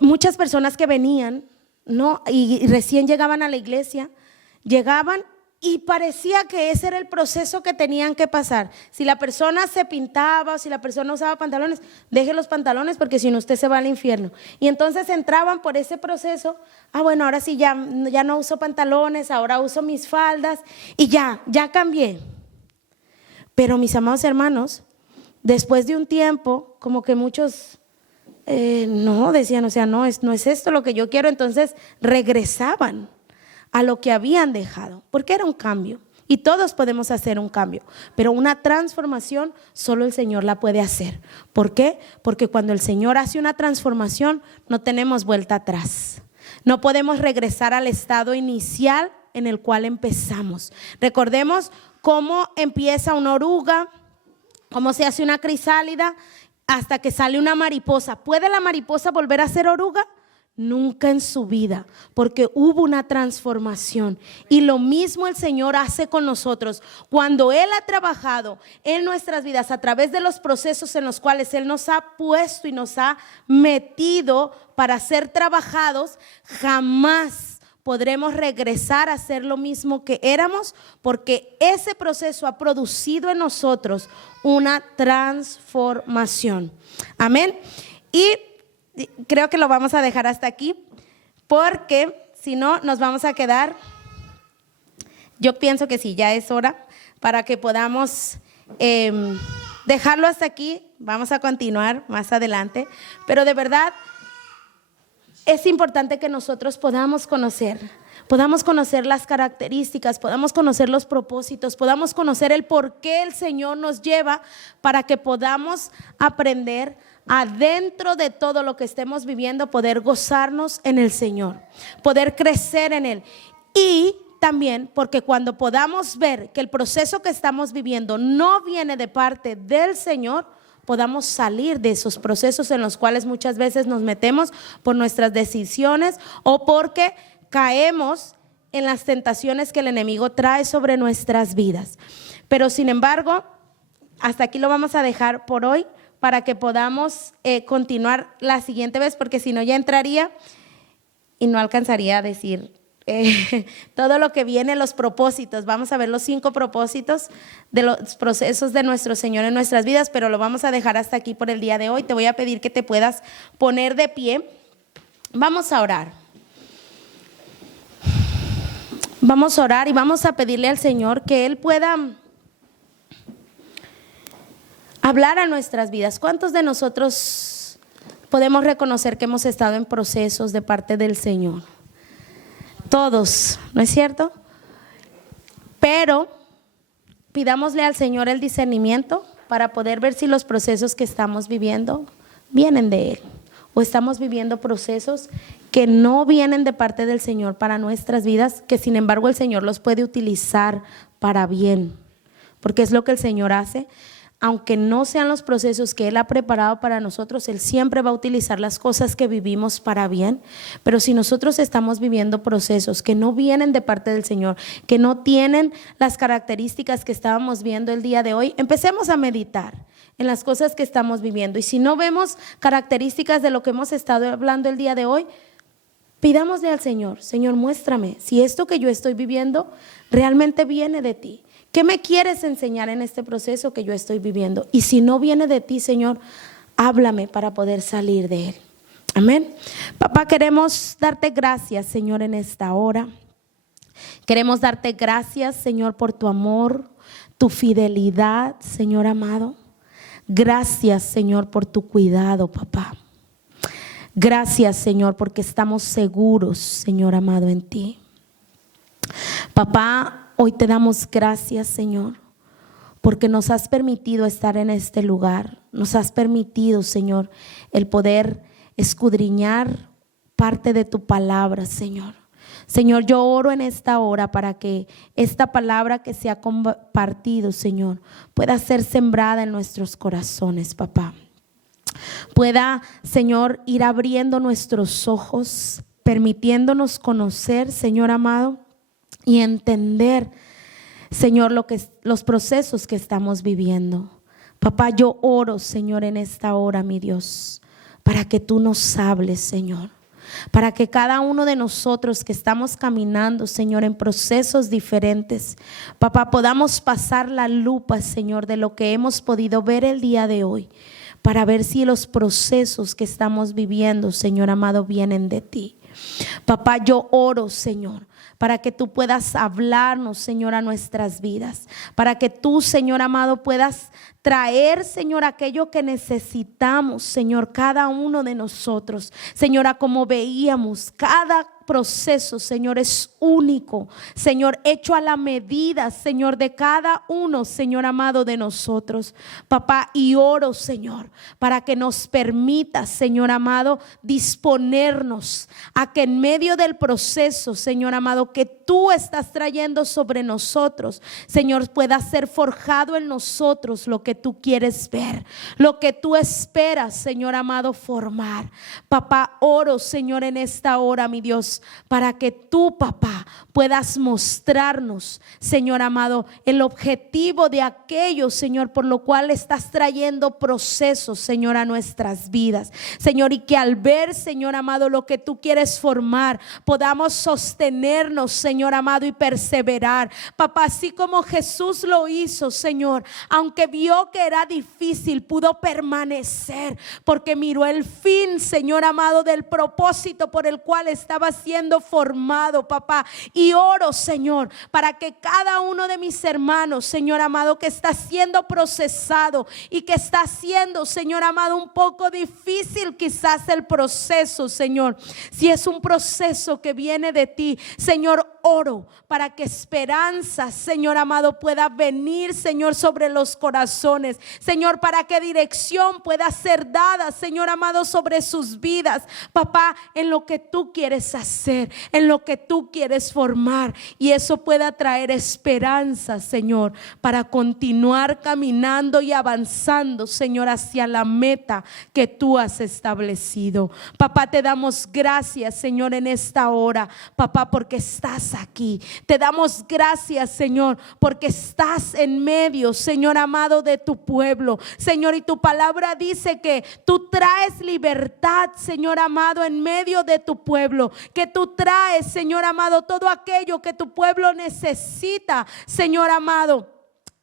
muchas personas que venían, ¿no? y recién llegaban a la iglesia, llegaban y parecía que ese era el proceso que tenían que pasar. Si la persona se pintaba o si la persona usaba pantalones, deje los pantalones porque si no usted se va al infierno. Y entonces entraban por ese proceso. Bueno, ahora sí ya no uso pantalones, ahora uso mis faldas y ya cambié. Pero mis amados hermanos, después de un tiempo, como que muchos no decían, no es esto lo que yo quiero. Entonces regresaban a lo que habían dejado, porque era un cambio y todos podemos hacer un cambio, pero una transformación solo el Señor la puede hacer. ¿Por qué? Porque cuando el Señor hace una transformación no tenemos vuelta atrás, no podemos regresar al estado inicial en el cual empezamos. Recordemos cómo empieza una oruga, cómo se hace una crisálida hasta que sale una mariposa. ¿Puede la mariposa volver a ser oruga? Nunca en su vida, porque hubo una transformación. Y lo mismo el Señor hace con nosotros. Cuando Él ha trabajado en nuestras vidas a través de los procesos en los cuales Él nos ha puesto y nos ha metido para ser trabajados, jamás podremos regresar a ser lo mismo que éramos, porque ese proceso ha producido en nosotros una transformación. Amén. Y creo que lo vamos a dejar hasta aquí, porque si no nos vamos a quedar. Yo pienso que sí, ya es hora para que podamos dejarlo hasta aquí. Vamos a continuar más adelante, pero de verdad es importante que nosotros podamos conocer las características, podamos conocer los propósitos, podamos conocer el por qué el Señor nos lleva, para que podamos aprender adentro de todo lo que estemos viviendo, poder gozarnos en el Señor, poder crecer en Él. Y también porque cuando podamos ver que el proceso que estamos viviendo no viene de parte del Señor, podamos salir de esos procesos en los cuales muchas veces nos metemos por nuestras decisiones o porque caemos en las tentaciones que el enemigo trae sobre nuestras vidas. Pero sin embargo, hasta aquí lo vamos a dejar por hoy, para que podamos continuar la siguiente vez, porque si no ya entraría y no alcanzaría a decir todo lo que viene, los propósitos. Vamos a ver los 5 propósitos de los procesos de nuestro Señor en nuestras vidas, pero lo vamos a dejar hasta aquí por el día de hoy. Te voy a pedir que te puedas poner de pie. Vamos a orar. Vamos a orar y vamos a pedirle al Señor que Él pueda hablar a nuestras vidas. ¿Cuántos de nosotros podemos reconocer que hemos estado en procesos de parte del Señor? Todos, ¿no es cierto? Pero pidámosle al Señor el discernimiento para poder ver si los procesos que estamos viviendo vienen de Él, o estamos viviendo procesos que no vienen de parte del Señor para nuestras vidas, que sin embargo el Señor los puede utilizar para bien, porque es lo que el Señor hace. Aunque no sean los procesos que Él ha preparado para nosotros, Él siempre va a utilizar las cosas que vivimos para bien. Pero si nosotros estamos viviendo procesos que no vienen de parte del Señor, que no tienen las características que estábamos viendo el día de hoy, empecemos a meditar en las cosas que estamos viviendo. Y si no vemos características de lo que hemos estado hablando el día de hoy, pidámosle al Señor: Señor, muéstrame si esto que yo estoy viviendo realmente viene de ti. ¿Qué me quieres enseñar en este proceso que yo estoy viviendo? Y si no viene de ti, Señor, háblame para poder salir de él. Amén. Papá, queremos darte gracias, Señor, en esta hora. Queremos darte gracias, Señor, por tu amor, tu fidelidad, Señor amado. Gracias, Señor, por tu cuidado, papá. Gracias, Señor, porque estamos seguros, Señor amado, en ti. Papá, hoy te damos gracias, Señor, porque nos has permitido estar en este lugar. Nos has permitido, Señor, el poder escudriñar parte de tu palabra, Señor. Señor, yo oro en esta hora para que esta palabra que se ha compartido, Señor, pueda ser sembrada en nuestros corazones, papá. Pueda, Señor, ir abriendo nuestros ojos, permitiéndonos conocer, Señor amado, y entender, Señor, los procesos que estamos viviendo. Papá, yo oro, Señor, en esta hora, mi Dios, para que tú nos hables, Señor. Para que cada uno de nosotros que estamos caminando, Señor, en procesos diferentes, papá, podamos pasar la lupa, Señor, de lo que hemos podido ver el día de hoy, para ver si los procesos que estamos viviendo, Señor amado, vienen de ti. Papá, yo oro, Señor, para que tú puedas hablarnos, Señor, a nuestras vidas, para que tú, Señor amado, puedas traer, Señor, aquello que necesitamos, Señor, cada uno de nosotros. Señora, como veíamos, cada proceso, Señor, es único, Señor, hecho a la medida, Señor, de cada uno, Señor amado, de nosotros. Papá, y oro, Señor, para que nos permita, Señor amado, disponernos a que en medio del proceso, Señor amado, que tú estás trayendo sobre nosotros, Señor, pueda ser forjado en nosotros lo que tú quieres ver, lo que tú esperas, Señor amado, formar. Papá, oro, Señor, en esta hora, mi Dios, para que tú, papá, puedas mostrarnos, Señor amado, el objetivo de aquello, Señor, por lo cual estás trayendo procesos, Señor, a nuestras vidas, Señor, y que al ver, Señor amado, lo que tú quieres formar, podamos sostenernos, Señor amado, y perseverar. Papá, así como Jesús lo hizo, Señor, aunque vio que era difícil, pudo permanecer porque miró el fin, Señor amado, del propósito por el cual estaba siendo formado, papá. Y oro, Señor, para que cada uno de mis hermanos, Señor amado, que está siendo procesado y que está siendo, Señor amado, un poco difícil quizás el proceso, Señor, si es un proceso que viene de ti, Señor, oro para que esperanza, Señor amado, pueda venir, Señor, sobre los corazones, Señor, para que dirección pueda ser dada, Señor amado, sobre sus vidas, papá, en lo que tú quieres hacer, en lo que tú quieres formar, y eso pueda traer esperanza, Señor, para continuar caminando y avanzando, Señor, hacia la meta que tú has establecido. Papá, te damos gracias, Señor, en esta hora, papá, porque estás aquí. Te damos gracias, Señor, porque estás en medio, Señor amado, de tu pueblo, Señor, y tu palabra dice que tú traes libertad, Señor amado, en medio de tu pueblo, que tú traes, Señor amado, todo aquello que tu pueblo necesita, Señor amado,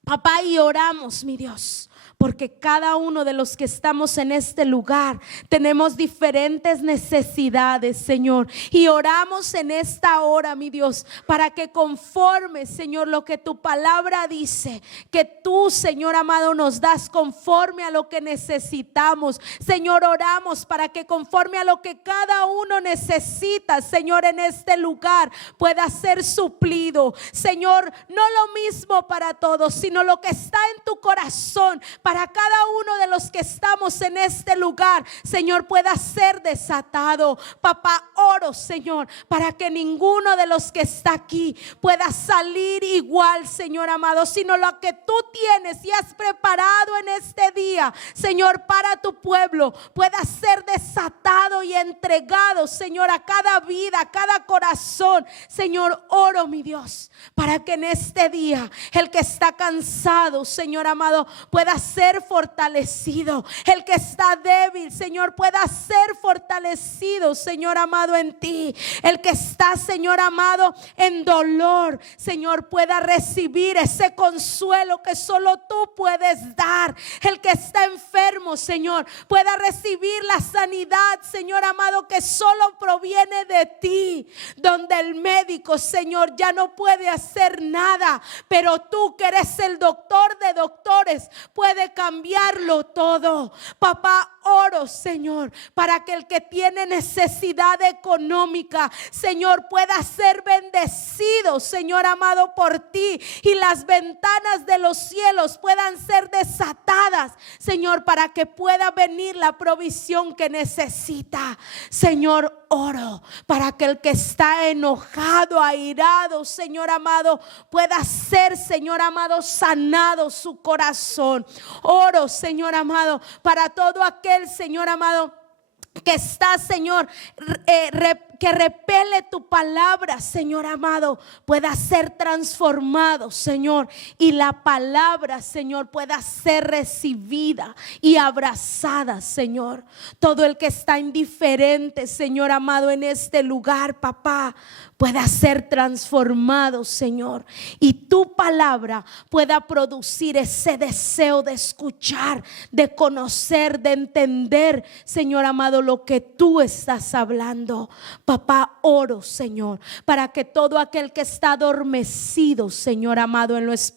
papá, y oramos, mi Dios, porque cada uno de los que estamos en este lugar tenemos diferentes necesidades, Señor, y oramos en esta hora, mi Dios, para que conforme, Señor, lo que tu palabra dice, que tú, Señor amado, nos das conforme a lo que necesitamos. Señor, oramos para que conforme a lo que cada uno necesita, Señor, en este lugar pueda ser suplido. Señor, no lo mismo para todos, sino lo que está en tu corazón para cada uno de los que estamos en este lugar, Señor, pueda ser desatado. Papá, oro, Señor, para que ninguno de los que está aquí pueda salir igual, Señor amado, sino lo que tú tienes y has preparado en este día, Señor, para tu pueblo, pueda ser desatado y entregado, Señor, a cada vida, a cada corazón. Señor, oro, mi Dios, para que en este día el que está cansado, Señor amado, pueda ser fortalecido. El que está débil, Señor, pueda ser fortalecido, Señor amado, en ti. El que está, Señor amado, en dolor, Señor, pueda recibir ese consuelo que solo tú puedes dar. El que está enfermo, Señor, pueda recibir la sanidad, Señor amado, que solo proviene de ti. Donde el médico, Señor, ya no puede hacer nada, pero tú, que eres el doctor de doctores, puedes puede cambiarlo todo. Papá, oro, Señor, para que el que tiene necesidad económica, Señor, pueda ser bendecido, Señor amado, por ti, y las ventanas de los cielos puedan ser desatadas, Señor, para que pueda venir la provisión que necesita. Señor, oro para que el que está enojado, airado, Señor amado, pueda ser, Señor amado, sanado su corazón. Oro, Señor amado, para todo aquel, Señor amado, que está, Señor, que repele tu palabra, Señor amado, pueda ser transformado, Señor, y la palabra, Señor, pueda ser recibida y abrazada, Señor. Todo el que está indiferente, Señor amado, en este lugar, papá, pueda ser transformado, Señor, y tu palabra pueda producir ese deseo de escuchar, de conocer, de entender, Señor amado, lo que tú estás hablando. Papá, oro, Señor, para que todo aquel que está adormecido, Señor amado, en lo espiritual,